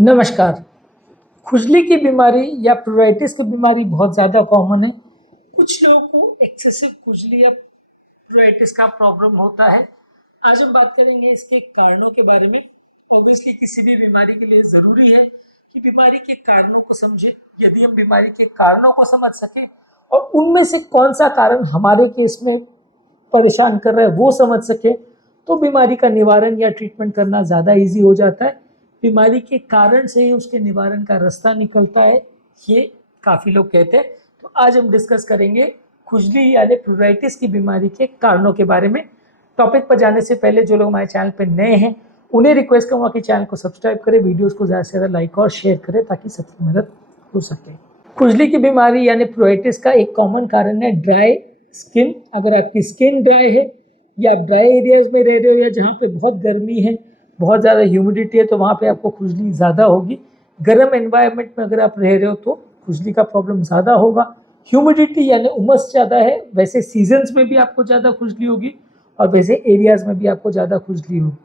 नमस्कार। खुजली की बीमारी या प्यूराइटिस की बीमारी बहुत ज़्यादा कॉमन है। कुछ लोगों को एक्सेसिव खुजली या प्यूराइटिस का प्रॉब्लम होता है। आज हम बात करेंगे इसके कारणों के बारे में। ऑब्वियसली किसी भी बीमारी के लिए ज़रूरी है कि बीमारी के कारणों को समझे। यदि हम बीमारी के कारणों को समझ सकें और उनमें से कौन सा कारण हमारे केस में परेशान कर रहा है वो समझ सके तो बीमारी का निवारण या ट्रीटमेंट करना ज़्यादा इजी हो जाता है। बीमारी के कारण से ही उसके निवारण का रास्ता निकलता है, ये काफ़ी लोग कहते हैं। तो आज हम डिस्कस करेंगे खुजली यानी प्यूराइटिस की बीमारी के कारणों के बारे में। टॉपिक पर जाने से पहले जो लोग हमारे चैनल पर नए हैं उन्हें रिक्वेस्ट करूँगा कि चैनल को सब्सक्राइब करें, वीडियोज़ को ज़्यादा से ज़्यादा लाइक और शेयर करें ताकि सबकी मदद हो सके। खुजली की बीमारी यानी प्यूराइटिस का एक कॉमन कारण है ड्राई स्किन। अगर आपकी स्किन ड्राई है या आप ड्राई एरियाज में रह रहे हो या जहाँ पे बहुत गर्मी है, बहुत ज़्यादा ह्यूमिडिटी है, तो वहाँ पे आपको खुजली ज़्यादा होगी। गर्म एनवायरनमेंट में अगर आप रह रहे हो तो खुजली का प्रॉब्लम ज़्यादा होगा। ह्यूमिडिटी यानी उमस ज़्यादा है, वैसे सीजन्स में भी आपको ज़्यादा खुजली होगी और वैसे एरियाज़ में भी आपको ज़्यादा खुजली होगी।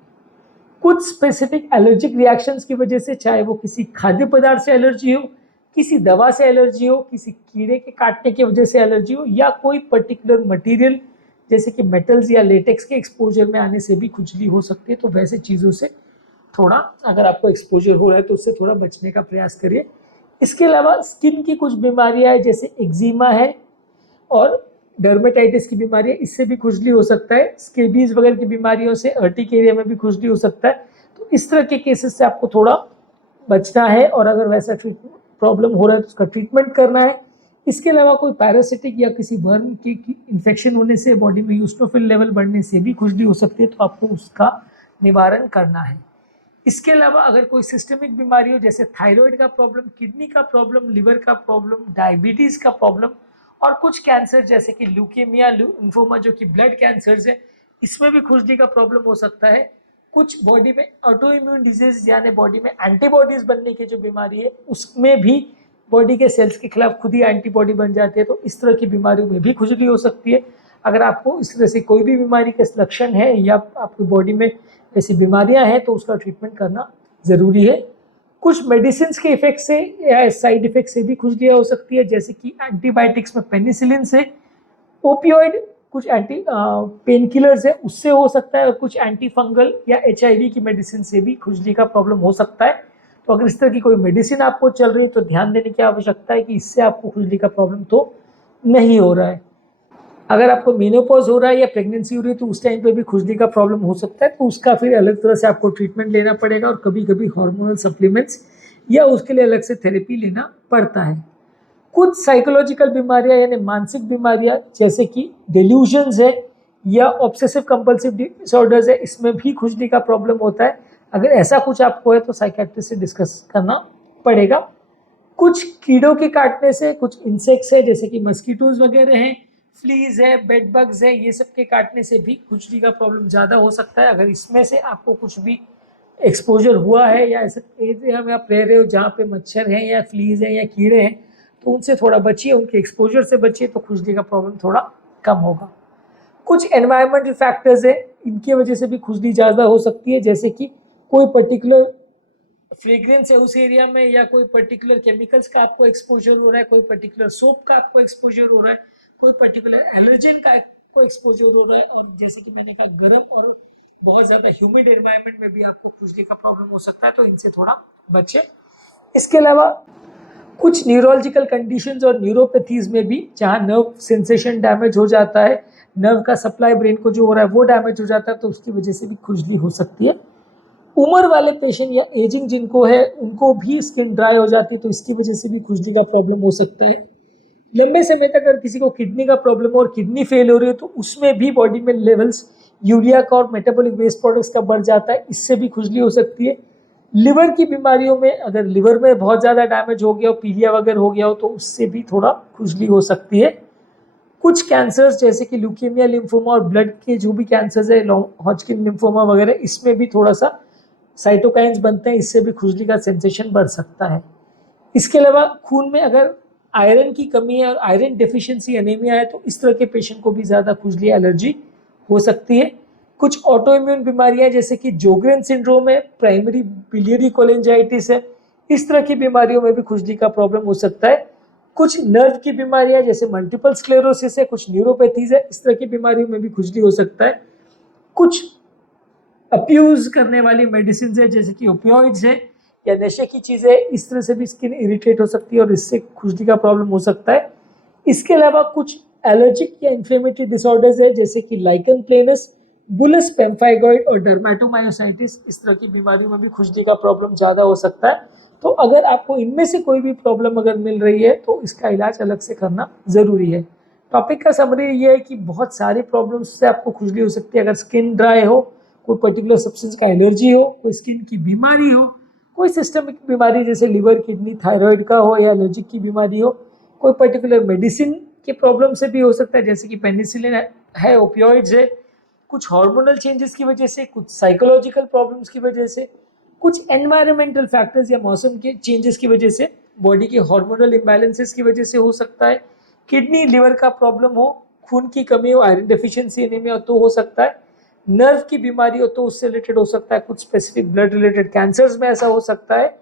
कुछ स्पेसिफिक एलर्जिक रिएक्शंस की वजह से, चाहे वो किसी खाद्य पदार्थ से एलर्जी हो, किसी दवा से एलर्जी हो, किसी कीड़े के काटने की वजह से एलर्जी हो, या कोई पर्टिकुलर मटेरियल जैसे कि मेटल्स या लेटेक्स के एक्सपोजर में आने से भी खुजली हो सकती है। तो वैसे चीज़ों से थोड़ा, अगर आपको एक्सपोजर हो रहा है तो उससे थोड़ा बचने का प्रयास करिए। इसके अलावा स्किन की कुछ बीमारियां हैं जैसे एक्जिमा है और डर्मेटाइटिस की बीमारी है, इससे भी खुजली हो सकता है। स्केबीज वगैरह की बीमारियों से अर्टिक एरिया में भी खुजली हो सकता है। तो इस तरह के केसेस से आपको थोड़ा बचना है और अगर वैसा प्रॉब्लम हो रहा है तो उसका ट्रीटमेंट करना है। इसके अलावा कोई पैरासिटिक या किसी वर्म की इन्फेक्शन होने से, बॉडी में यूस्टोफिल लेवल बढ़ने से भी खुजली हो सकती है, तो आपको उसका निवारण करना है। इसके अलावा अगर कोई सिस्टमिक बीमारी हो जैसे थायराइड का प्रॉब्लम, किडनी का प्रॉब्लम, लिवर का प्रॉब्लम, डायबिटीज़ का प्रॉब्लम और कुछ कैंसर जैसे कि ल्यूकेमिया, लिम्फोमा जो कि ब्लड कैंसर्स है, इसमें भी खुजली का प्रॉब्लम हो सकता है। कुछ बॉडी में ऑटो इम्यून डिजीज यानी बॉडी में एंटीबॉडीज बनने की जो बीमारी है उसमें भी बॉडी के सेल्स के खिलाफ खुद ही एंटीबॉडी बन जाती है, तो इस तरह की बीमारियों में भी खुजली हो सकती है। अगर आपको इस तरह से कोई भी बीमारी के लक्षण है या आपकी बॉडी में ऐसी बीमारियां हैं तो उसका ट्रीटमेंट करना ज़रूरी है। कुछ मेडिसिन के इफेक्ट से या साइड इफेक्ट से भी खुजलियाँ हो सकती है, जैसे कि एंटीबायोटिक्स में पेनिसिलिन से, ओपियोइड कुछ एंटी पेन किलर्स है उससे हो सकता है, और कुछ एंटी फंगल या HIV की मेडिसिन से भी खुजली का प्रॉब्लम हो सकता है। तो अगर इस तरह की कोई मेडिसिन आपको चल रही है तो ध्यान देने की आवश्यकता है कि इससे आपको खुजली का प्रॉब्लम तो नहीं हो रहा है। अगर आपको मेनोपॉज हो रहा है या प्रेगनेंसी हो रही है तो उस टाइम पे भी खुजली का प्रॉब्लम हो सकता है, तो उसका फिर अलग तरह से आपको ट्रीटमेंट लेना पड़ेगा और कभी कभी हार्मोनल सप्लीमेंट्स या उसके लिए अलग से थेरेपी लेना पड़ता है। कुछ साइकोलॉजिकल बीमारियां यानी मानसिक बीमारियां जैसे कि डिल्यूजन्स है या ऑब्सेसिव कंपल्सिव डिसऑर्डर्स है, इसमें भी खुजली का प्रॉब्लम होता है। अगर ऐसा कुछ आपको है तो साइकेट्रिस्ट से डिस्कस करना पड़ेगा। कुछ कीड़ों के काटने से, कुछ इंसेक्ट्स है जैसे कि मस्कीटोज वगैरह हैं, फ्लीज है, बेड बग्स है, ये सब के काटने से भी खुजली का प्रॉब्लम ज़्यादा हो सकता है। अगर इसमें से आपको कुछ भी एक्सपोजर हुआ है या ऐसे एरिया में आप रह रहे हो जहाँ पे मच्छर हैं या फ्लीज हैं या कीड़े हैं तो उनसे थोड़ा बचिए, उनके एक्सपोजर से बचिए, तो खुजली का प्रॉब्लम थोड़ा कम होगा। कुछ एनवायरमेंटल फैक्टर्स है, इनकी वजह से भी खुजली ज़्यादा हो सकती है, जैसे कि कोई पर्टिकुलर फ्रेग्रेंस है उस एरिया में या कोई पर्टिकुलर केमिकल्स का आपको एक्सपोजर हो रहा है, कोई पर्टिकुलर सोप का आपको एक्सपोजर हो रहा है, कोई पर्टिकुलर एलर्जन का आपको एक्सपोजर हो रहा है, और जैसे कि मैंने कहा गर्म और बहुत ज़्यादा ह्यूमिड एनवायरनमेंट में भी आपको खुजली का प्रॉब्लम हो सकता है, तो इनसे थोड़ा बचें। इसके अलावा कुछ न्यूरोलॉजिकल कंडीशंस और न्यूरोपैथीज में भी, जहाँ नर्व सेंसेशन डैमेज हो जाता है, नर्व का सप्लाई ब्रेन को जो हो रहा है वो डैमेज हो जाता है, तो उसकी वजह से भी खुजली हो सकती है। उम्र वाले पेशेंट या एजिंग जिनको है उनको भी स्किन ड्राई हो जाती है, तो इसकी वजह से भी खुजली का प्रॉब्लम हो सकता है। लंबे समय तक अगर किसी को किडनी का प्रॉब्लम हो और किडनी फेल हो रही है तो उसमें भी बॉडी में लेवल्स यूरिया का और मेटाबॉलिक वेस्ट प्रोडक्ट्स का बढ़ जाता है, इससे भी खुजली हो सकती है। लिवर की बीमारियों में अगर लिवर में बहुत ज़्यादा डैमेज हो गया हो, पीलिया वगैरह हो गया हो, तो उससे भी थोड़ा खुजली हो सकती है। कुछ कैंसर्स जैसे कि ल्यूकेमिया, लिम्फोमा और ब्लड के जो भी कैंसर्स है, हॉजकिन लिम्फोमा वगैरह, इसमें भी थोड़ा सा साइटोकाइंस बनते हैं, इससे भी खुजली का सेंसेशन बढ़ सकता है। इसके अलावा खून में अगर आयरन की कमी है और आयरन डेफिशिएंसी एनीमिया है तो इस तरह के पेशेंट को भी ज़्यादा खुजली एलर्जी हो सकती है। कुछ ऑटो इम्यून बीमारियां जैसे कि जोग्रेन सिंड्रोम है, प्राइमरी बिलियरी कोलेंजाइटिस है, इस तरह की बीमारियों में भी खुजली का प्रॉब्लम हो सकता है। कुछ नर्व की बीमारियां जैसे मल्टीपल स्क्लेरोसिस है, कुछ न्यूरोपैथीज है, इस तरह की बीमारियों में भी खुजली हो सकता है। कुछ अब्यूज करने वाली मेडिसिन है जैसे कि ओपियोइड्स है या नशे की चीजें, इस तरह से भी स्किन इरिटेट हो सकती है और इससे खुजली का प्रॉब्लम हो सकता है। इसके अलावा कुछ एलर्जिक या इन्फ्लेमेटरी डिसऑर्डर्स है जैसे कि लाइकन प्लेनस, बुलस पेम्फाइगॉइड और डर्मेटोमायोसाइटिस, इस तरह की बीमारियों में भी खुजली का प्रॉब्लम ज़्यादा हो सकता है। तो अगर आपको इनमें से कोई भी प्रॉब्लम अगर मिल रही है तो इसका इलाज अलग से करना ज़रूरी है। टॉपिक का समरी ये है कि बहुत सारी प्रॉब्लम्स से आपको खुजली हो सकती है। अगर स्किन ड्राई हो, कोई पर्टिकुलर सब्सटेंस का एलर्जी हो, कोई स्किन की बीमारी हो, कोई सिस्टमिक बीमारी जैसे लिवर, किडनी, थायराइड का हो या एलर्जिक की बीमारी हो, कोई पर्टिकुलर मेडिसिन के प्रॉब्लम से भी हो सकता है जैसे कि पेनिसिलिन है, ओपियोइड्स है, कुछ हार्मोनल चेंजेस की वजह से, कुछ साइकोलॉजिकल प्रॉब्लम्स की वजह से, कुछ एनवायरमेंटल फैक्टर्स या मौसम के चेंजेस की वजह से, बॉडी के हार्मोनल इम्बैलेंसेस की वजह से हो सकता है। किडनी लिवर का प्रॉब्लम हो, खून की कमी हो, आयरन डेफिशिएंसी एनीमिया तो हो सकता है, नर्व की बीमारी हो तो उससे रिलेटेड हो सकता है, कुछ स्पेसिफिक ब्लड रिलेटेड कैंसर्स में ऐसा हो सकता है,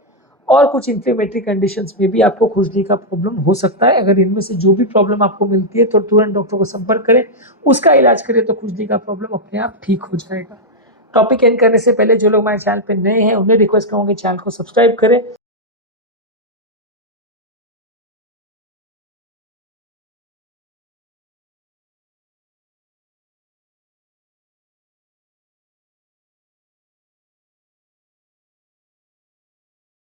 और कुछ इन्फ्लेमेटरी कंडीशंस में भी आपको खुजली का प्रॉब्लम हो सकता है। अगर इनमें से जो भी प्रॉब्लम आपको मिलती है तो तुरंत डॉक्टर को संपर्क करें, उसका इलाज करें तो खुजली का प्रॉब्लम अपने आप ठीक हो जाएगा। टॉपिक एंड करने से पहले जो लोग हमारे चैनल पर नए हैं उन्हें रिक्वेस्ट करूँगी चैनल को सब्सक्राइब करें